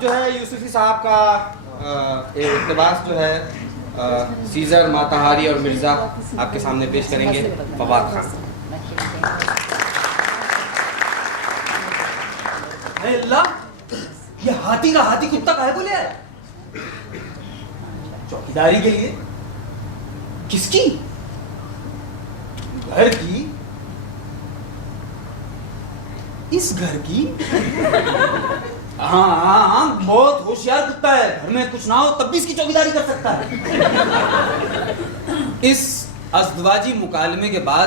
اب جو ہے یوسفی صاحب کا اقتباس جو ہے سیزر، ماتہاری اور مرزا آپ کے سامنے پیش کریں گے فواد خان۔ اے اللہ، یہ ہاتھی کا ہاتھی کتا کہے کو لے آیا؟ چوکیداری کے لیے؟ کس کی؟ گھر کی؟ اس گھر کی؟ ہاں بہت ہوشیار کتا ہے، گھر میں کچھ نہ ہو تب بھی اس کی چوکیداری کر سکتا ہے۔ اس ازدواجی مکالمے کے بعد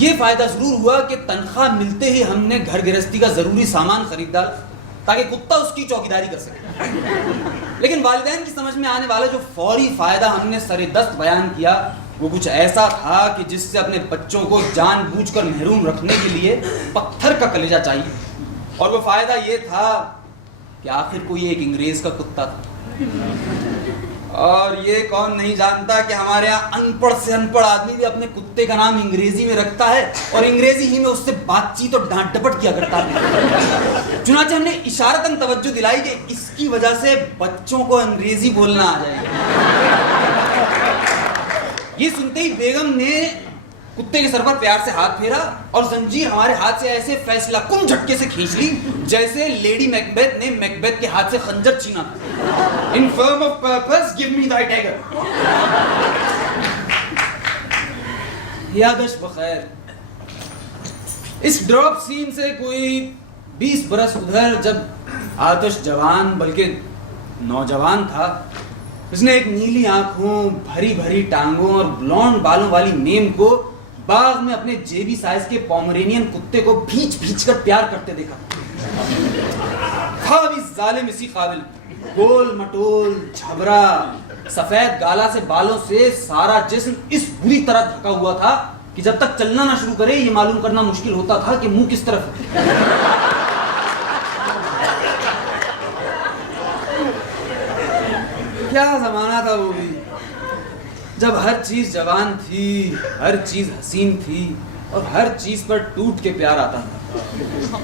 یہ فائدہ ضرور ہوا کہ تنخواہ ملتے ہی ہم نے گھر گرہستی کا ضروری سامان خرید ڈالا تاکہ کتا اس کی چوکیداری کر سکے۔ لیکن والدین کی سمجھ میں آنے والا جو فوری فائدہ ہم نے سر دست بیان کیا وہ کچھ ایسا تھا کہ جس سے اپنے بچوں کو جان بوجھ کر محروم رکھنے کے لیے پتھر کا کلیجہ چاہیے، اور وہ فائدہ یہ تھا کہ آخر کوئی ایک انگریز کا کتا تھا۔ اور یہ کون نہیں جانتا کہ ہمارے یہاں ان پڑھ سے ان پڑھ آدمی بھی اپنے کتے کا نام انگریزی میں رکھتا ہے اور انگریزی ہی میں اس سے بات چیت اور ڈانٹ ڈپٹ کیا کرتا ہے۔ چنانچہ ہم نے اشارتاً توجہ دلائی کہ اس کی وجہ سے بچوں کو انگریزی بولنا آ جائے گا۔ یہ سنتے ہی بیگم نے کتے کے سر پر پیار سے ہاتھ پھیرا اور زنجیر ہمارے ہاتھ سے ایسے فیصلہ کن جھٹکے سے کھینچ لی جیسے لیڈی میکبیتھ نے میکبیتھ کے ہاتھ سے خنجر چھینا تھا۔ Infirm of purpose, give me thy dagger۔ یادش بخیر، اس ڈراپ سین سے کوئی 20 برس ادھر جب آتش جوان بلکہ نوجوان تھا، اس نے ایک نیلی آنکھوں، بھری بھری ٹانگوں اور بلونڈ بالوں والی میم کو باغ میں اپنے جیبی سائز کے پومرینین کتے کو بھینچ بھینچ کر پیار کرتے دیکھا۔ تھا بھی ظالم اسی قابل، گول مٹول، جھبرا، سفید گالا سے بالوں سے سارا جسم اس بری طرح ڈھکا ہوا تھا کہ جب تک چلنا نہ شروع کرے یہ معلوم کرنا مشکل ہوتا تھا کہ منہ کس طرف ہے۔ کیا زمانہ تھا وہ بھی، جب ہر چیز جوان تھی، ہر چیز حسین تھی اور ہر چیز پر ٹوٹ کے پیار آتا تھا۔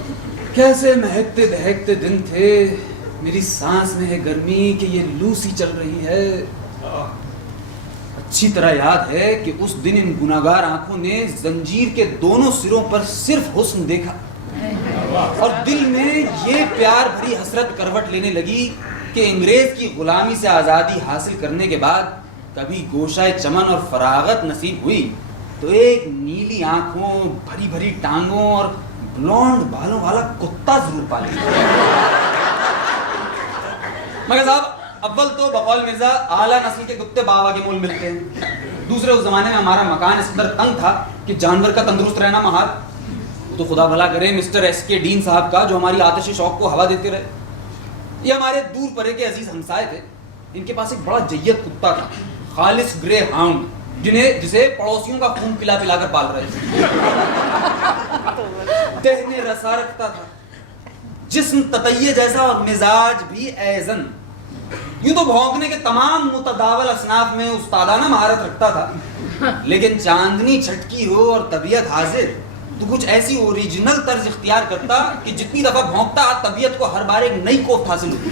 کیسے مہکتے دہکتے دن تھے، میری سانس میں ہے گرمی کہ یہ لو سی چل رہی ہے۔ اچھی طرح یاد ہے کہ اس دن ان گناہگار آنکھوں نے زنجیر کے دونوں سروں پر صرف حسن دیکھا اور دل میں یہ پیار بھری حسرت کروٹ لینے لگی کہ انگریز کی غلامی سے آزادی حاصل کرنے کے بعد کبھی گوشہ چمن اور فراغت نصیب ہوئی تو ایک نیلی آنکھوں، بھری بھری ٹانگوں اور بلونڈ بالوں والا کتا ضرور پالی۔ مگر صاحب، اول تو بقول مرزا اعلیٰ نسل کے کتے باوا کے مول ملتے ہیں، دوسرے اس زمانے میں ہمارا مکان اس قدر تنگ تھا کہ جانور کا تندرست رہنا محال۔ تو خدا بھلا کرے مسٹر ایس کے ڈین صاحب کا جو ہماری آتش شوق کو ہوا دیتے رہے۔ یہ ہمارے دور پرے کے عزیز ہمسائے تھے، ان کے پاس ایک بڑا جید کتا تھا، خالص گرے ہاؤنڈ، جسے پڑوسیوں کا خون پلا پلا کر پال رہے تھے۔ دہنے رسا رکھتا تھا، جسم تتیہ جیسا اور مزاج بھی ایزن۔ یوں تو بھونکنے کے تمام متداول اصناف میں استادانہ مہارت رکھتا تھا، لیکن چاندنی چھٹکی ہو اور طبیعت حاضر تو کچھ ایسی اوریجنل طرز اختیار کرتا کہ جتنی دفعہ بھونکتا طبیعت کو ہر بار ایک نئی کوفت حاصل ہوتی۔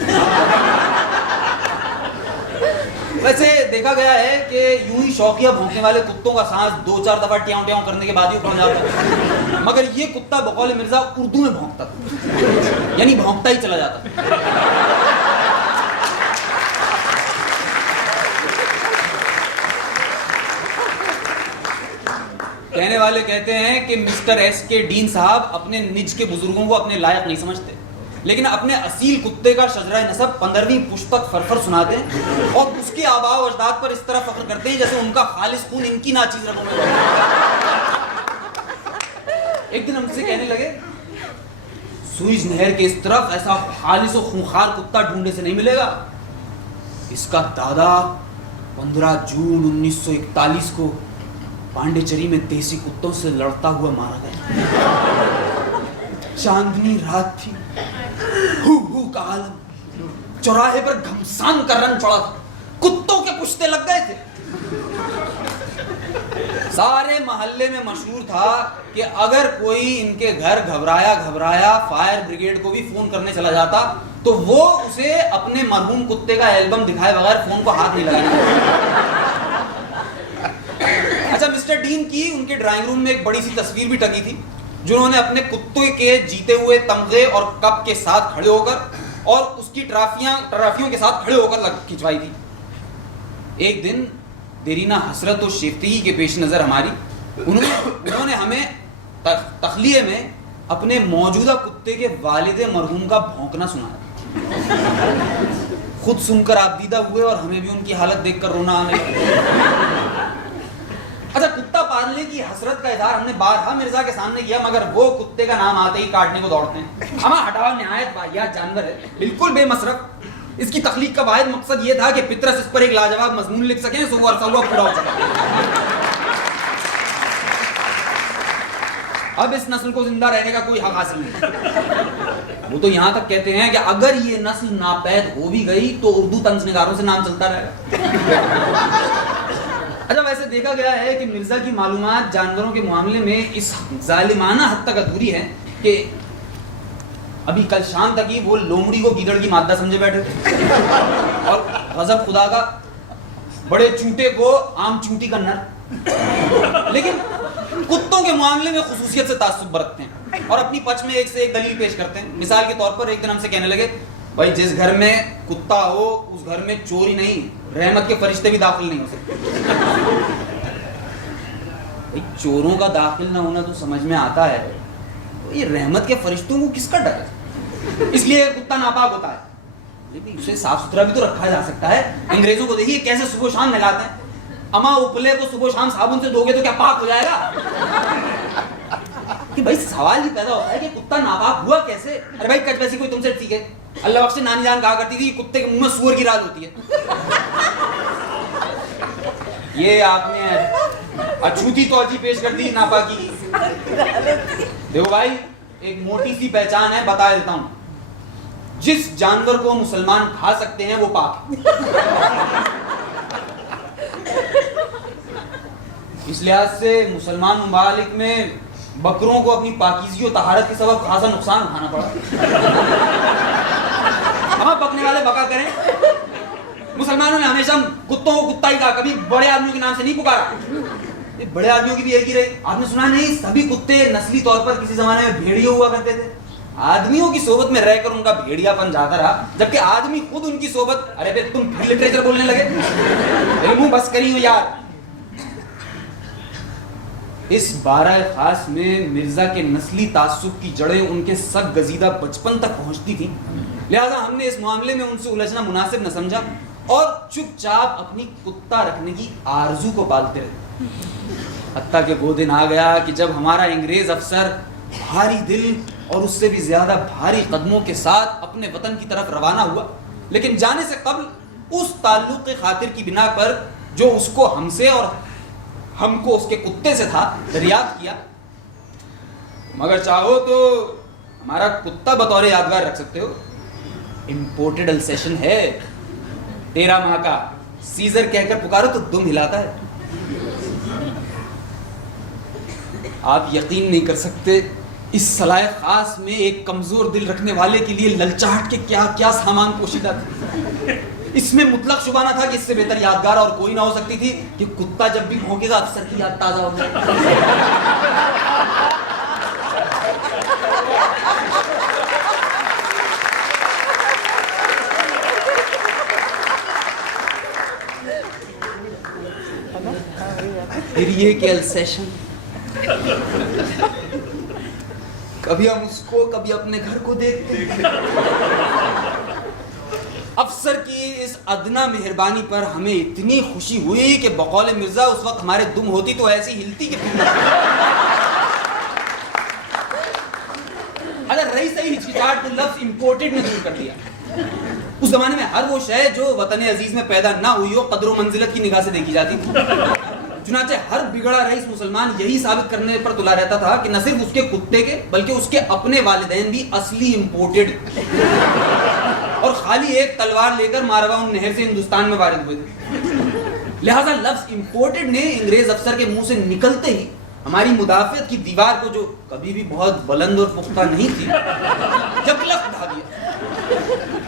ویسے دیکھا گیا ہے کہ یوں ہی شوقیہ بھونکنے والے کتوں کا سانس 2-4 دفعہ ٹیاؤں ٹیاؤں کرنے کے بعد ہی اٹھ جاتا ہے، مگر یہ کتا بقول مرزا اردو میں بھونکتا تھا، یعنی بھونکتا ہی چلا جاتا تھا۔ کہنے والے کہتے ہیں کہ مسٹر ایس کے ڈین صاحب اپنے نج کے بزرگوں کو اپنے لائق نہیں سمجھتے، لیکن اپنے اصیل کتے کا شجرہ نسب 15ویں پشت تک فرفر سناتے ہیں اور اس کے آباء و اجداد پر اس طرح فخر کرتے ہیں جیسے ان کا خالص خون ان کی ناچیز رگوں میں بہتا ہے۔ ایک دن ہم سے کہنے لگے، سوئز نہر کے اس طرف ایسا خالص و خونخوار کتا ڈھونڈنے سے نہیں ملے گا، اس کا دادا 15 جون 1941 کو پانڈے چری میں دیسی کتوں سے لڑتا ہوا مارا گیا۔ چاندنی رات تھی، ہو ہو کا عالم، چوراہے پر گھمسان کا رن چڑھا تھا، کتوں کے پشتے لگ گئے تھے۔ سارے محلے میں مشہور تھا کہ اگر کوئی ان کے گھر گھبرایا فائر بریگیڈ کو بھی فون کرنے چلا جاتا تو وہ اسے اپنے مرحوم کتے کا ایلبم دکھائے بغیر فون کو ہاتھ نہیں لگانا. اچھا مسٹر ڈین کی ان کے ڈرائنگ روم میں ایک بڑی سی تصویر بھی ٹکی تھی جو انہوں نے اپنے کتے کے جیتے ہوئے تمغے اور کپ کے ساتھ کھڑے ہو کر اور اس کی ٹرافیوں کے ساتھ کھڑے ہو کر کھنچوائی تھی. ایک دن دیرینہ حسرت و شیفتگی کے پیش نظر ہماری انہوں نے ہمیں تخلیے میں اپنے موجودہ کتے کے والد مرحوم کا بھونکنا سنایا. خود سن کر آپ دیدہ ہوئے اور ہمیں بھی ان کی حالت دیکھ کر رونا آنے لگا. اچھا کتا پالنے کی حسرت کا اظہار ہم نے بارہا مرزا کے سامنے کیا مگر وہ کتے کا نام آتے ہی کاٹنے کو دوڑتے ہیں. ہمارا ہٹاؤ نہایت واحد جانور ہے, بالکل بے مصرف. اس کی تخلیق کا واحد مقصد یہ تھا کہ پطرس اس پر ایک لاجواب مضمون لکھ سکیں سو وہ عرصہ ہوا پورا ہو سکے. اب اس نسل کو زندہ رہنے کا کوئی حق حاصل نہیں. وہ تو یہاں تک کہتے ہیں کہ اگر یہ نسل ناپید ہو بھی گئی تو اردو طنز نگاروں سے نام چلتا رہے گا. اچھا ویسے دیکھا گیا ہے کہ مرزا کی معلومات جانوروں کے معاملے میں اس ظالمانہ حد تک ادھوری ہے کہ ابھی کل شام تک ہی وہ لومڑی کو گیدڑ کی مادہ سمجھے بیٹھے تھے اور غضب خدا کا بڑے چونٹے کو عام چونٹی کا نر. لیکن کتوں کے معاملے میں خصوصیت سے تعصب برتتے ہیں اور اپنی پچ میں ایک سے ایک دلیل پیش کرتے ہیں. مثال کے طور پر ایک دن ہم سے کہنے لگے بھائی جس گھر میں کتا ہو اس گھر میں چوری نہیں, رحمت کے فرشتے بھی داخل نہیں ہو سکتے. چوروں کا داخل نہ ہونا تو سمجھ میں آتا ہے, یہ رحمت کے فرشتوں کو کس کا ڈر ہے؟ اس لیے کتا ناپاک ہوتا ہے, لیکن اسے صاف ستھرا بھی تو رکھا جا سکتا ہے. انگریزوں کو دیکھیے کیسے صبح شام نہلاتے ہیں. اما اوپلے کو صبح شام صابن سے دھو گے تو کیا پاک ہو جائے گا؟ کہ بھائی سوال ہی پیدا ہوتا ہے کہ کتا ناپاک ہوا کیسے؟ ارے بھائی کچھ ویسی کوئی تم سے سیکھے. اللہ بخش نانی جان کہا کرتی تھی کتے کے منہ میں سور کی رال ہوتی ہے. یہ آپ نے اچھوتی توجہ پیش کر دی ناپاکی کی. دیکھو بھائی ایک موٹی سی پہچان ہے, بتا دیتا ہوں. جس جانور کو مسلمان کھا سکتے ہیں وہ پاک. اس لحاظ سے مسلمان ممالک میں بکروں کو اپنی پاکیزگی و طہارت کے سبب خاصا نقصان اٹھانا پڑا. ہم بکنے والے بکا کریں. مسلمانوں نے ہمیشہ کتوں کو کتا ہی کہا, کبھی بڑے آدمیوں کے نام سے نہیں پکارا. بڑے آدمیوں کی بھی ایک ہی رہی. آپ نے سنا نہیں سبھی کتے نسلی طور پر کسی زمانے میں بھیڑیے ہوا کرتے تھے. آدمیوں کی صحبت میں رہ کر ان کا بھیڑیا پن جاتا رہا, جبکہ آدمی خود ان کی صحبت. ارے بے تم پھر لٹریچر بولنے لگے, میرے منہ بس کری ہو یار. اس بارہ خاص میں مرزا کے نسلی تعصب کی جڑیں ان کے سگ گزیدہ بچپن تک پہنچتی تھیں. لہذا ہم نے اس معاملے میں ان سے الجھنا مناسب نہ سمجھا اور چپ چاپ اپنی کتا رکھنے کی آرزو کو پالتے رہے. حتیٰ کہ وہ دن آ گیا کہ جب ہمارا انگریز افسر بھاری دل اور اس سے بھی زیادہ بھاری قدموں کے ساتھ اپنے وطن کی طرف روانہ ہوا, لیکن جانے سے قبل اس تعلق کی خاطر کی بنا پر جو اس کو ہم سے اور ہم کو اس کے کتے سے تھا دریافت کیا. مگر چاہو تو ہمارا کتا بطور یادگار رکھ سکتے ہو. امپورٹڈ السیشن ہے, 13 ماہ کا. سیزر کہہ کر پکارو تو دم ہلاتا ہے. آپ یقین نہیں کر سکتے اس صلاح خاص میں ایک کمزور دل رکھنے والے کے لیے للچاہٹ کے کیا کیا سامان پوشیدہ تھے. اس میں مطلق شبہ نہ تھا کہ اس سے بہتر یادگار اور کوئی نہ ہو سکتی تھی کہ کتا جب بھی بھونکے گا افسر کی یاد تازہ ہو جائے. پھر یہ کہ السیشن, کبھی ہم اس کو کبھی اپنے گھر کو دیکھتے. افسر کی اس ادنا مہربانی پر ہمیں اتنی خوشی ہوئی کہ بقول مرزا اس وقت ہمارے دم ہوتی تو ایسی ہلتی کہ اگر رہی صحیح ہچکچاہٹ کو لفظ امپورٹڈ نے دور کر دیا. اس زمانے میں ہر وہ شے جو وطن عزیز میں پیدا نہ ہوئی ہو قدر و منزلت کی نگاہ سے دیکھی جاتی تھی. چنانچہ ہر بگڑا رئیس مسلمان یہی ثابت کرنے پر تلا رہتا تھا کہ نہ صرف اس کے کتے کے بلکہ اس کے اپنے والدین بھی اصلی امپورٹڈ اور خالی ایک تلوار لے کر مارواؤن نہر سے ہندوستان میں وارد ہوئے تھے. لہذا لفظ امپورٹڈ نے انگریز افسر کے منہ سے نکلتے ہی ہماری مدافعت کی دیوار کو, جو کبھی بھی بہت بلند اور پختہ نہیں تھی, جب لفظ ڈھا دیا.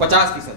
50%।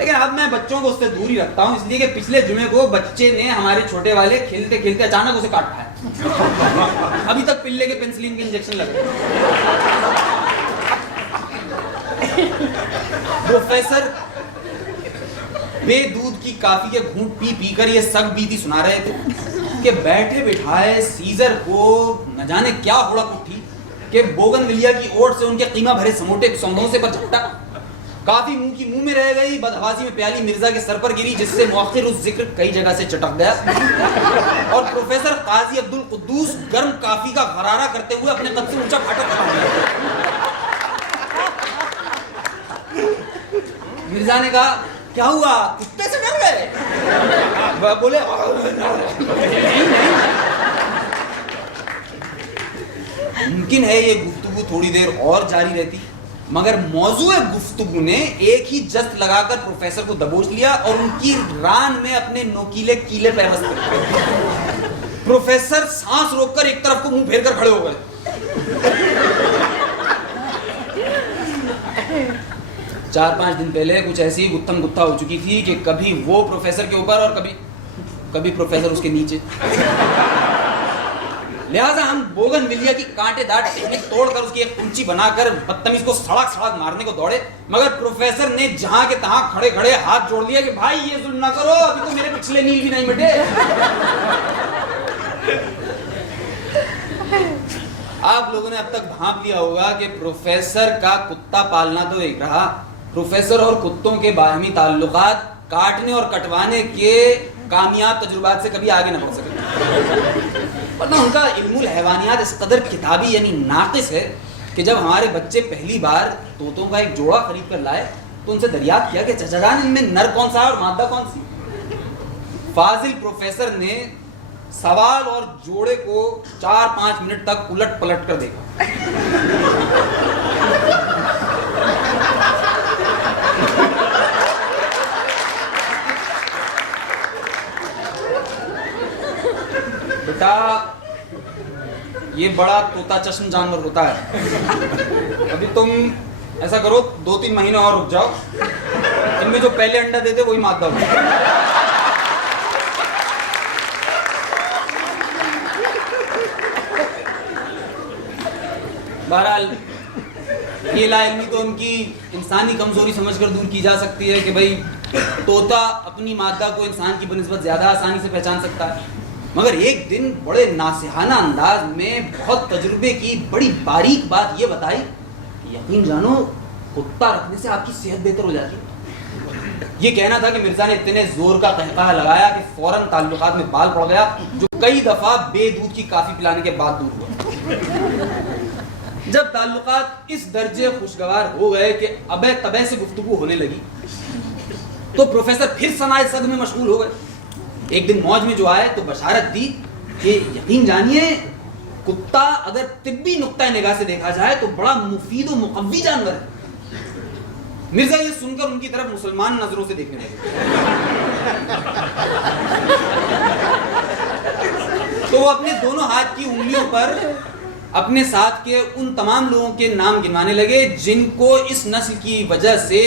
لیکن اب میں بچوں کو اس سے دور ہی رکھتا ہوں، اس لیے کہ پچھلے جمعے کو بچے نے ہمارے چھوٹے والے کھیلتے کھیلتے اچانک اسے کاٹ کھایا، ابھی تک پلے کے پینسلین کے انجیکشن لگے۔ پروفیسر بے دودھ کی کافی کے گھونٹ پی پی کر یہ سگ بیتی سنا رہے تھے کہ بیٹھے بٹھائے سیزر کو نہ جانے کیا ہڑک اٹھی کہ بوگن ولیا کی اوٹ سے ان کے قیمہ بھرے سموٹے سموسے سے پر جھپٹا، کافی منہ کی منہ میں رہ گئی، بدحواسی میں پیالی مرزا کے سر پر گری جس سے مؤخر اس ذکر کئی جگہ سے چٹک گیا، اور پروفیسر قاضی عبد القدوس گرم کافی کا غرارہ کرتے ہوئے اپنے قد سے اونچا پھاٹک کھا گیا۔ مرزا نے کہا کیا ہوا، کتے سے ڈر گئے؟ بولے ممکن ہے یہ گفتگو تھوڑی دیر اور جاری رہتی، مگر موضوع گفتگو نے ایک ہی جست لگا کر پروفیسر کو دبوچ لیا اور ان کی ران میں اپنے نوکیلے کیلے پیوست کر دیے۔ پروفیسر سانس روک کر ایک طرف کو منہ پھیر کر کھڑے ہو گئے۔ 4-5 دن پہلے کچھ ایسی گتھم گتھا ہو چکی تھی کہ کبھی وہ پروفیسر کے اوپر اور کبھی پروفیسر اس کے نیچے، لہٰذا ہم بوگن ولیا کی کانٹے دار ٹیکنک توڑ کر اس کی ایک کنچی بنا کر بدتمیز کو سڑک سڑک مارنے کو دوڑے، مگر پروفیسر نے جہاں کے تہاں کھڑے کھڑے ہاتھ جوڑ لیا کہ بھائی یہ ظلم نہ کرو، ابھی تو میرے پچھلے نیل بھی نہیں مٹے۔ آپ لوگوں نے اب تک بھانپ لیا ہوگا کہ پروفیسر کا کتا پالنا تو ایک رہا، پروفیسر اور کتوں کے باہمی تعلقات کاٹنے اور کٹوانے کے کامیاب تجربات سے کبھی آگے نہ بڑھ سکے، ورنہ ان کا علم الحیوانیات اس قدر کتابی یعنی ناقص ہے کہ جب ہمارے بچے پہلی بار طوطوں کا ایک جوڑا خرید کر لائے تو ان سے دریافت کیا کہ چچا جان ان میں نر کون سا ہے اور مادہ کون سی؟ فاضل پروفیسر نے سوال اور جوڑے کو 4-5 منٹ تک الٹ پلٹ کر دیکھا۔ بیٹا یہ بڑا طوطا چشم جانور ہوتا ہے، ابھی تم ایسا کرو 2-3 مہینے اور رک جاؤ، ان میں جو پہلے انڈا دیتے وہی مادہ ہوتا ہے۔ بہرحال یہ لا علمی تو ان کی انسانی کمزوری سمجھ کر دور کی جا سکتی ہے کہ بھئی طوطا اپنی مادہ کو انسان کی بنسبت زیادہ آسانی سے پہچان سکتا ہے، مگر ایک دن بڑے ناصحانہ انداز میں بہت تجربے کی بڑی باریک بات یہ بتائی کہ یقین جانو کتا رکھنے سے آپ کی صحت بہتر ہو جاتی ہے۔ یہ کہنا تھا کہ مرزا نے اتنے زور کا قہقہہ لگایا کہ فوراً تعلقات میں بال پڑ گیا، جو کئی دفعہ بے دودھ کی کافی پلانے کے بعد دور ہوا۔ جب تعلقات اس درجے خوشگوار ہو گئے کہ ابے تبے سے گفتگو ہونے لگی تو پروفیسر پھر صنائع صد میں مشغول ہو گئے۔ ایک دن موج میں جو آئے تو بشارت دی کہ یقین جانیے کتا اگر طبی نقطۂ نگاہ سے دیکھا جائے تو بڑا مفید و مقوی جانور ہے۔ مرزا یہ سن کر ان کی طرف مسلمان نظروں سے دیکھنے لگے، تو وہ اپنے دونوں ہاتھ کی انگلیوں پر اپنے ساتھ کے ان تمام لوگوں کے نام گنوانے لگے جن کو اس نسل کی وجہ سے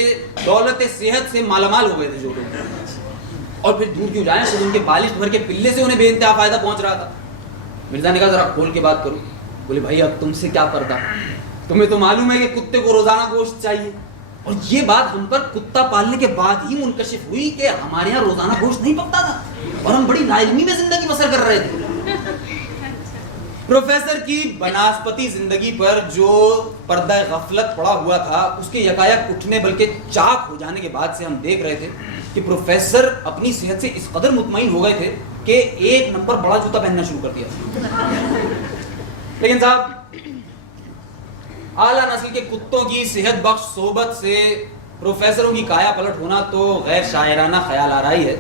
دولت صحت سے مالا مال ہو گئے تھے، جو لوگ، اور پھر دور کیوں جائیں، خود ان کے بالش بھر کے پلے سے انہیں بے انتہا فائدہ پہنچ رہا تھا۔ مرزا نے کہا ذرا کھول کے بات کرو۔ بولے بھائی اب تم سے کیا پردہ، تمہیں تو معلوم ہے کہ کتے کو روزانہ گوشت چاہیے، اور یہ بات ہم پر کتا پالنے کے بعد ہی منکشف ہوئی کہ ہمارے یہاں روزانہ گوشت نہیں پکتا تھا اور ہم بڑی ناعلمی میں زندگی بسر کر رہے تھے۔ پروفیسر کی بناسپتی زندگی پر جو پردہ غفلت پڑا ہوا تھا اس کے یکایک اٹھنے بلکہ چاک ہو جانے کے بعد سے ہم دیکھ رہے تھے کہ پروفیسر اپنی صحت سے اس قدر مطمئن ہو گئے تھے کہ 1 نمبر بڑا جوتا پہننا شروع کر دیا۔ لیکن صاحب اعلیٰ نسل کے کتوں کی صحت بخش صحبت سے پروفیسروں کی کایا پلٹ ہونا تو غیر شاعرانہ خیال آ رہی ہے،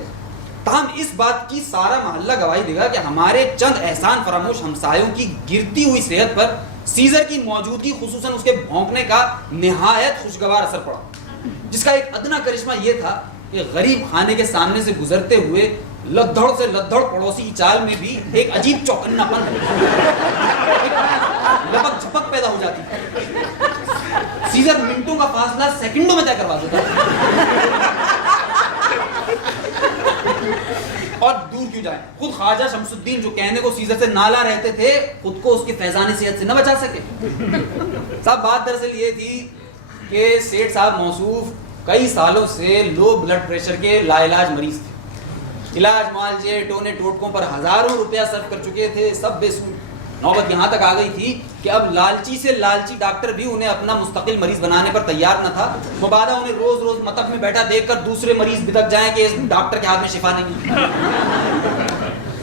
تاہم اس بات کی سارا محلہ گواہی دے گا کہ ہمارے چند احسان فراموش ہمسایوں کی گرتی ہوئی صحت پر سیزر کی موجودگی خصوصاً اس کے بھونکنے کا نہایت خوشگوار اثر پڑا، جس کا ایک ادنا کرشمہ یہ تھا کہ غریب خانے کے سامنے سے گزرتے ہوئے لدھڑ سے لدھڑ پڑوسی کی چال میں بھی ایک عجیب چوکنا پن، لپک جھپک پیدا ہو جاتی۔ سیزر منٹوں کا فاصلہ سیکنڈوں میں طے کروا دیتا۔ کیوں جائیں؟ خود خواجہ شمس الدین جو کہنے کو سیزر سے نالا رہتے تھے خود کو اس کے فیضان صحت سے نہ بچا سکے. صاحب بات دراصل یہ تھی کہ سیٹھ صاحب موصوف کئی سالوں سے لو بلڈ پریشر کے لا علاج مریض تھے. علاج معالجے ٹونے ٹوٹکوں پر ہزاروں روپیہ صرف کر چکے تھے, سب بے سود. نوبت یہاں تک آ گئی تھی کہ اب لالچی سے لالچی ڈاکٹر بھی انہیں اپنا مستقل مریض بنانے پر تیار نہ تھا. مبادہ انہیں روز روز مطب میں بیٹھا دیکھ کر دوسرے مریض بھٹک جائیں کہ اس ڈاکٹر کے ہاتھ میں شفا نہیں.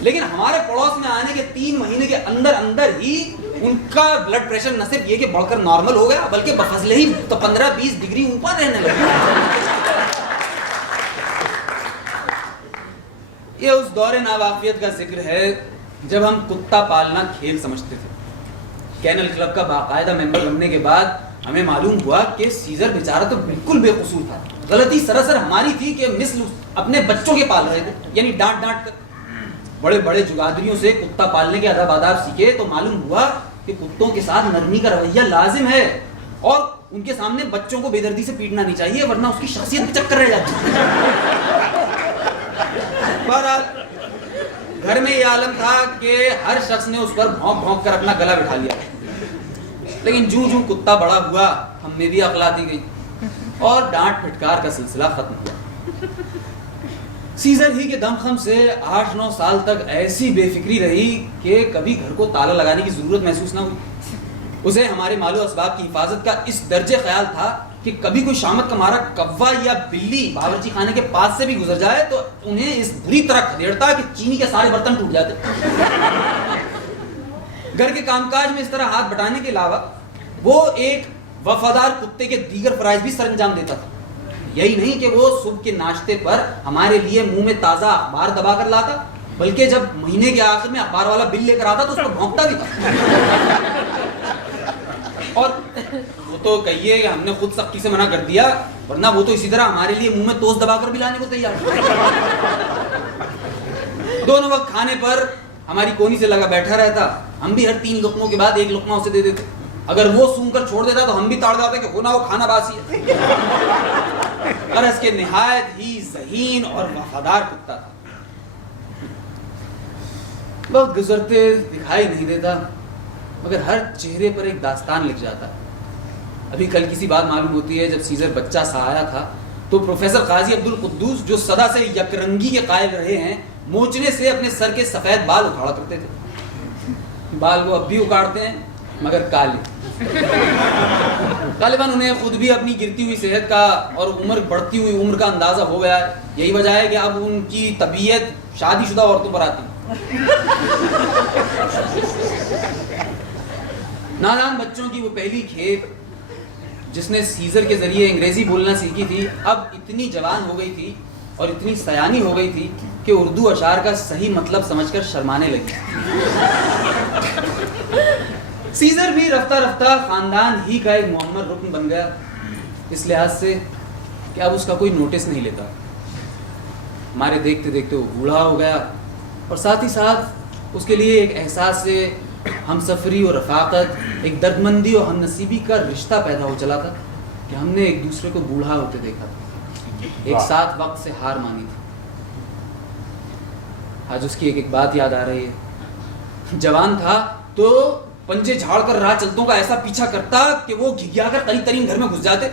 لیکن ہمارے پڑوس میں آنے کے 3 مہینے کے اندر اندر ہی ان کا بلڈ پریشر نہ صرف یہ کہ بڑھ کر نارمل ہو گیا بلکہ بفضلہ ہی 15-20 ڈگری اوپر رہنے لگا. یہ اس دور ناواقفیت کا ذکر ہے جب ہم کتا پالنا کھیل سمجھتے تھے. کینل کلب کا باقاعدہ ممبر بننے کے بعد ہمیں معلوم ہوا کہ سیزر بیچارہ تو بالکل بے قصور تھا. غلطی سراسر ہماری تھی کہ مثل اپنے بچوں کے پال رہے تھے, یعنی ڈانٹ ڈانٹ کر. بڑے بڑے جگادریوں سے کتا پالنے کے آداب آداب سیکھے تو معلوم ہوا کہ کتوں کے ساتھ نرمی کا رویہ لازم ہے اور ان کے سامنے بچوں کو بے دردی سے پیٹنا نہیں چاہیے ورنہ اس کی شخصیت بھی چکر رہ جاتی ہے. بہرحال گھر میں یہ عالم تھا کہ ہر شخص نے اس پر بھونک بھونک کر اپنا گلا بٹھا لیا. لیکن جوں جوں کتا بڑا ہوا ہم میں بھی عقل آتی گئی اور ڈانٹ پھٹکار کا سلسلہ ختم ہوا. سیزر ہی کے دم خم سے 8-9 سال تک ایسی بے فکری رہی کہ کبھی گھر کو تالا لگانے کی ضرورت محسوس نہ ہوئی. اسے ہمارے مال و اسباب کی حفاظت کا اس درجے خیال تھا کہ کبھی کوئی شامت کا مارا کوا یا بلی باورچی خانے کے پاس سے بھی گزر جائے تو انہیں اس بری طرح کھدیڑتا کہ چینی کے سارے برتن ٹوٹ جاتے. گھر کے کام کاج میں اس طرح ہاتھ بٹانے کے علاوہ وہ ایک وفادار کتے کے دیگر فرائض بھی سر انجام دیتا تھا. یہی نہیں کہ وہ صبح کے ناشتے پر ہمارے لیے منہ میں تازہ اخبار دبا کر لاتا بلکہ جب مہینے کے آخر میں اخبار والا بل لے کر آتا تو اس پر بھونکتا بھی تھا. اور وہ تو کہیے کہ ہم نے خود سختی سے منع کر دیا ورنہ وہ تو اسی طرح ہمارے لیے منہ میں توس دبا کر بھی لانے کو تیار. دونوں وقت کھانے پر ہماری کونی سے لگا بیٹھا رہتا. ہم بھی ہر 3 لقموں کے بعد 1 لقمہ اسے دے دیتے. اگر وہ سون کر چھوڑ دیتا تو ہم بھی تاڑ جاتے کہ ہونا وہ کھانا باسی ہے. غرض کے نہایت ہی ذہین اور وفادار کتا تھا. وقت گزرتے دکھائی نہیں دیتا مگر ہر چہرے پر ایک داستان لکھ جاتا. ابھی کل کسی بات معلوم ہوتی ہے جب سیزر بچہ سا آیا تھا تو پروفیسر قاضی عبدالقدوس جو سدا سے یکرنگی کے قائل رہے ہیں موچنے سے اپنے سر کے سفید بال اکھاڑا کرتے تھے. بال وہ اب بھی اکاڑتے ہیں مگر کالے. غالباً انہیں خود بھی اپنی گرتی ہوئی صحت کا اور بڑھتی ہوئی عمر کا اندازہ ہو گیا ہے. یہی وجہ ہے کہ اب ان کی طبیعت شادی شدہ عورتوں پر آتی. نادان بچوں کی وہ پہلی کھیپ جس نے سیزر کے ذریعے انگریزی بولنا سیکھی تھی اب اتنی جوان ہو گئی تھی اور اتنی سیانی ہو گئی تھی کہ اردو اشعار کا صحیح مطلب سمجھ کر شرمانے لگی. سیزر بھی رفتہ رفتہ خاندان ہی کا ایک معمر رکن بن گیا اس لحاظ سے کہ اب اس کا کوئی نوٹس نہیں لیتا. ہمارے دیکھتے دیکھتے وہ بوڑھا ہو گیا اور ساتھ ہی ساتھ اس کے لیے ایک احساس سے ہم سفری اور رفاقت ایک دردمندی اور ہم نصیبی کا رشتہ پیدا ہو چلا تھا کہ ہم نے ایک دوسرے کو بوڑھا ہوتے دیکھا تھا. ایک ساتھ وقت سے ہار مانی تھی. آج اس کی ایک بات یاد آ رہی ہے. جوان تھا تو پنجے جھاڑ کر راہ چلتوں کا ایسا پیچھا کرتا کہ وہ گھگیا کر قریب ترین گھر میں گھس جاتے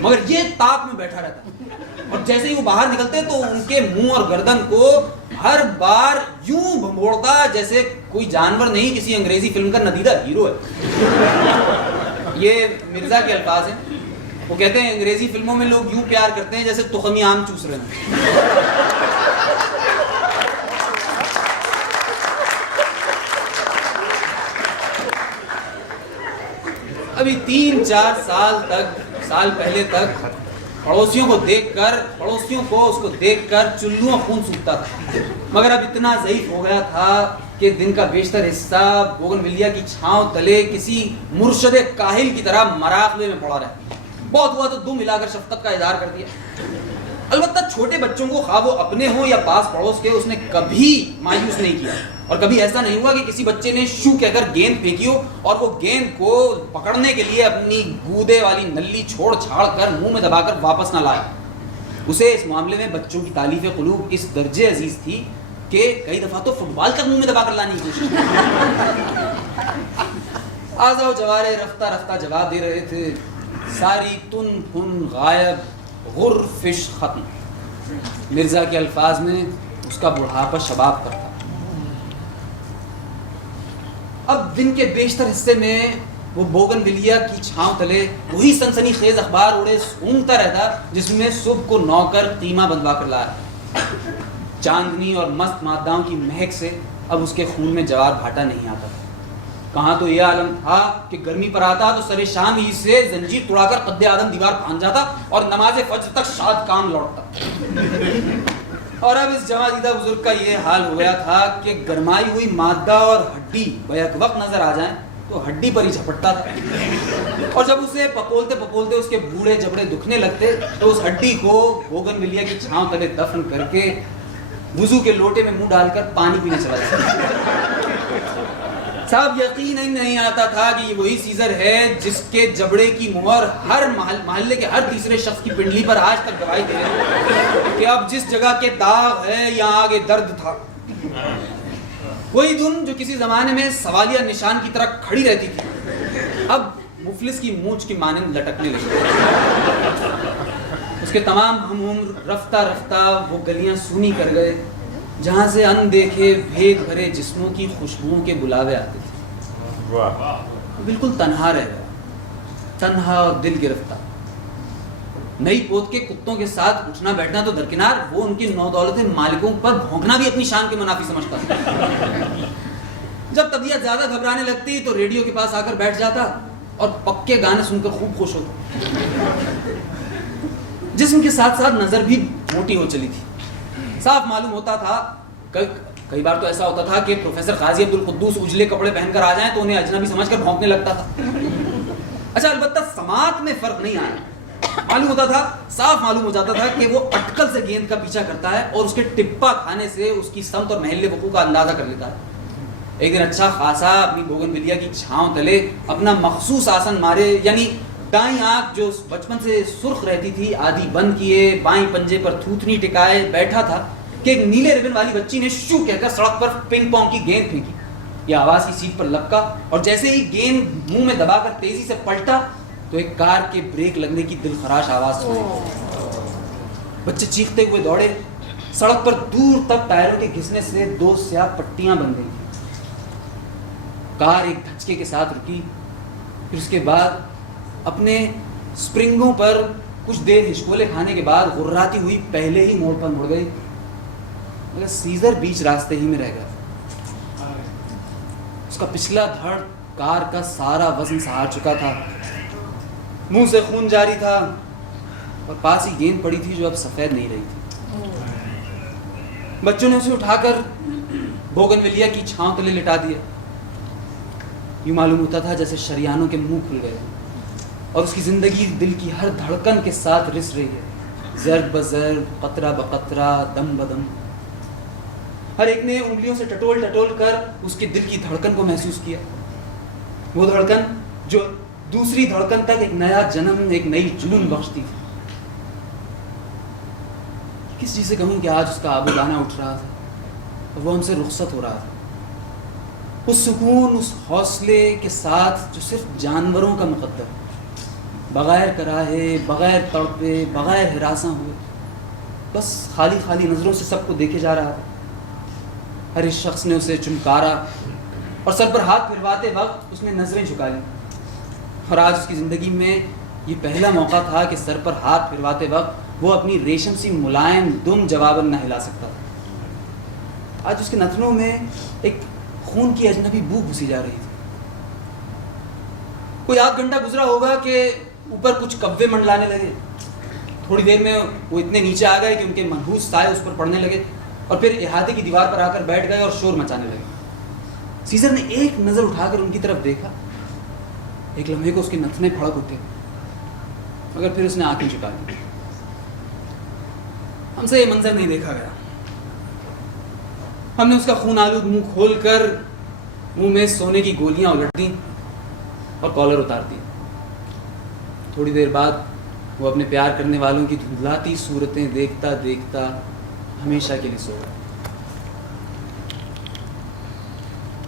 مگر یہ تاپ میں بیٹھا رہتا اور جیسے ہی وہ باہر نکلتے تو ان کے منہ اور گردن کو ہر بار یوں بھمبوڑتا جیسے کوئی جانور نہیں کسی انگریزی فلم کا ندیدہ ہیرو ہے. یہ مرزا کے الفاظ ہیں. وہ کہتے ہیں انگریزی فلموں میں لوگ یوں پیار کرتے ہیں جیسے تخمی آم چوس رہے ہیں. ابھی 3-4 سال پہلے تک پڑوسیوں کو اس کو دیکھ کر چلوں خون سوکھتا تھا مگر اب اتنا ضعیف ہو گیا تھا کہ دن کا بیشتر حصہ بوگن ویلیا کی چھاؤں تلے کسی مرشد کاہل کی طرح مراقبے میں پڑا رہتا. بہت ہوا تو دم ملا کر شفقت کا اظہار کر دیا. البتہ چھوٹے بچوں کو خواہ وہ اپنے ہوں یا پاس پڑوس کے اس نے کبھی مایوس نہیں کیا اور کبھی ایسا نہیں ہوا کہ کسی بچے نے شو کہہ کر گیند پھینکی ہو اور وہ گیند کو پکڑنے کے لیے اپنی گودے والی نلی چھوڑ چھاڑ کر منہ میں دبا کر واپس نہ لایا. اسے اس معاملے میں بچوں کی تالیف قلوب اس درجے عزیز تھی کہ کئی دفعہ تو فٹ بال کا منہ میں دبا کر لانے کی کوشش آزا و جوارے رفتہ رفتہ جواب دے رہے تھے. ساری تن پن غائب، غر فش ختم. مرزا کے الفاظ میں اس کا بڑھاپا شباب پر تھا. اب دن کے بیشتر حصے میں وہ بوگن ویلیا کی چھاؤں تلے وہی سنسنی خیز اخبار اڑے سونگتا رہتا جس میں صبح کو نوکر قیمہ بندوا کر لایا. چاندنی اور مست ماداؤں کی مہک سے اب اس کے خون میں جوار بھاٹا نہیں آتا. کہاں تو یہ عالم تھا کہ گرمی پر آتا تو سر شام ہی سے زنجیر توڑا کر قد آدم دیوار پھاند جاتا اور نماز فجر تک شاد کام لوٹتا. اور اب اس جوان دیدہ بزرگ کا یہ حال ہو گیا تھا کہ گرمائی ہوئی مادہ اور ہڈی بیک وقت نظر آ جائیں تو ہڈی پر ہی جھپٹتا تھا. اور جب اسے پپولتے پپولتے اس کے بوڑھے جبڑے دکھنے لگتے تو اس ہڈی کو بوگن ویلیا کی چھاؤں تلے دفن کر کے وضو کے لوٹے میں منہ ڈال کر پانی پینے چلا جاتا. صاحب یقین ہی نہیں آتا تھا کہ یہ وہی سیزر ہے جس کے جبڑے کی مہر ہر محلے کے ہر تیسرے شخص کی پنڈلی پر آج تک گواہی دے رہے کہ اب جس جگہ کے داغ ہے یہاں آگے درد تھا. وہی دھن جو کسی زمانے میں سوالیہ نشان کی طرح کھڑی رہتی تھی اب مفلس کی مونچھ کی مانند لٹکنے لگی. اس کے تمام ہم عمر رفتہ رفتہ وہ گلیاں سونی کر گئے جہاں سے اندیکھے بھید بھرے جسموں کی خوشبوؤں کے بلاوے آتے تھے. بالکل تنہا رہ گیا، تنہا اور دل گرفتہ. نئی پوت کے کتوں کے ساتھ اٹھنا بیٹھنا تو درکنار، وہ ان کی نو دولت مالکوں پر بھونکنا بھی اپنی شان کے منافی سمجھتا تھا. جب طبیعت زیادہ گھبرانے لگتی تو ریڈیو کے پاس آ کر بیٹھ جاتا اور پکے گانے سن کر خوب خوش ہوتا. جسم کے ساتھ ساتھ نظر بھی موٹی ہو چلی تھی. صاف معلوم ہوتا تھا، کئی بار تو ایسا ہوتا تھا کہ پروفیسر قاضی عبدالقدوس اجلے کپڑے پہن کر آ جائیں تو انہیں اجنبی سمجھ کر بھونکنے لگتا تھا. اچھا البتہ سماعت میں فرق نہیں آیا. معلوم ہوتا تھا، صاف معلوم ہو جاتا تھا کہ وہ اٹکل سے گیند کا پیچھا کرتا ہے اور اس کے ٹپا کھانے سے اس کی سمت اور محل وقوع کا اندازہ کر لیتا ہے. ایک دن اچھا خاصا اپنی بوگن ویلیا کی چھاؤں تلے اپنا مخصوص آسن مارے، یعنی دائیں آنکھ جو بچپن سے سرخ رہتی تھی آدھی بند کیے، بائیں پنجے پر تھوتنی ٹکائے بیٹھا تھا کہ ایک نیلے ربن والی بچی نے شو کہہ کر سڑک پر پنگ پونگ کی گیند پھینکی. یہ آواز کی سیٹ پر لپکا اور جیسے ہی گیند منہ میں دبا کر تیزی سے پلٹا تو ایک کار کے بریک لگنے کی دل خراش آواز سنی. بچے چیختے ہوئے دوڑے. سڑک پر دور تک ٹائروں کے گھسنے سے دو سیاہ پٹیاں بن گئی. کار ایک دھچکے کے ساتھ رکی، پھر اس کے بعد اپنے سپرنگوں پر کچھ دیر ہچکولے کھانے کے بعد غراتی ہوئی پہلے ہی موڑ پر مڑ گئی. مگر سیزر بیچ راستے ہی میں رہ گیا. اس کا پچھلا دھڑ کار کا سارا وزن سہار چکا تھا، منہ سے خون جاری تھا اور پاس ہی گیند پڑی تھی جو اب سفید نہیں رہی تھی. بچوں نے اسے اٹھا کر بوگن ویلیا کی چھاؤں تلے لٹا دیا. یوں معلوم ہوتا تھا جیسے شریانوں کے منہ کھل گئے اور اس کی زندگی دل کی ہر دھڑکن کے ساتھ رس رہی ہے، ضرب بضرب، قطرہ بقطرہ، دم بدم. ہر ایک نے انگلیوں سے ٹٹول ٹٹول کر اس کے دل کی دھڑکن کو محسوس کیا. وہ دھڑکن جو دوسری دھڑکن تک ایک نیا جنم، ایک نئی جنون بخشتی تھی. کس چیز سے کہوں کہ آج اس کا آب و دانہ اٹھ رہا تھا اور وہ ہم سے رخصت ہو رہا تھا. اس سکون، اس حوصلے کے ساتھ جو صرف جانوروں کا مقدر، بغیر کراہے، بغیر تڑپے، بغیر ہراساں ہوئے، بس خالی خالی نظروں سے سب کو دیکھے جا رہا تھا. ہر ایک شخص نے اسے چمکارا اور سر پر ہاتھ پھرواتے وقت اس نے نظریں جھکا لیں. اور آج اس کی زندگی میں یہ پہلا موقع تھا کہ سر پر ہاتھ پھرواتے وقت وہ اپنی ریشم سی ملائم دم جواباً نہ ہلا سکتا تھا. آج اس کے نتنوں میں ایک خون کی اجنبی بو گھسی جا رہی تھی. کوئی آدھ گھنٹہ گزرا ہوگا کہ اوپر کچھ کبے منڈلانے لگے. تھوڑی دیر میں وہ اتنے نیچے آ گئے کہ ان کے منحوس سائے اس پر پڑنے لگے اور پھر احاطے کی دیوار پر آ کر بیٹھ گئے اور شور مچانے لگے. سیزر نے ایک نظر اٹھا کر ان کی طرف دیکھا. ایک لمحے کو اس کے نتنے پھڑک اٹھے مگر پھر اس نے آنکھیں چکا لی. ہم سے یہ منظر نہیں دیکھا گیا. ہم نے اس کا خون آلود منہ کھول کر منہ میں سونے کی گولیاں الٹ دیں اور کالر اتار دی. تھوڑی دیر بعد وہ اپنے پیار کرنے والوں کی دھندلاتی صورتیں دیکھتا دیکھتا ہمیشہ کے لیے سو گیا.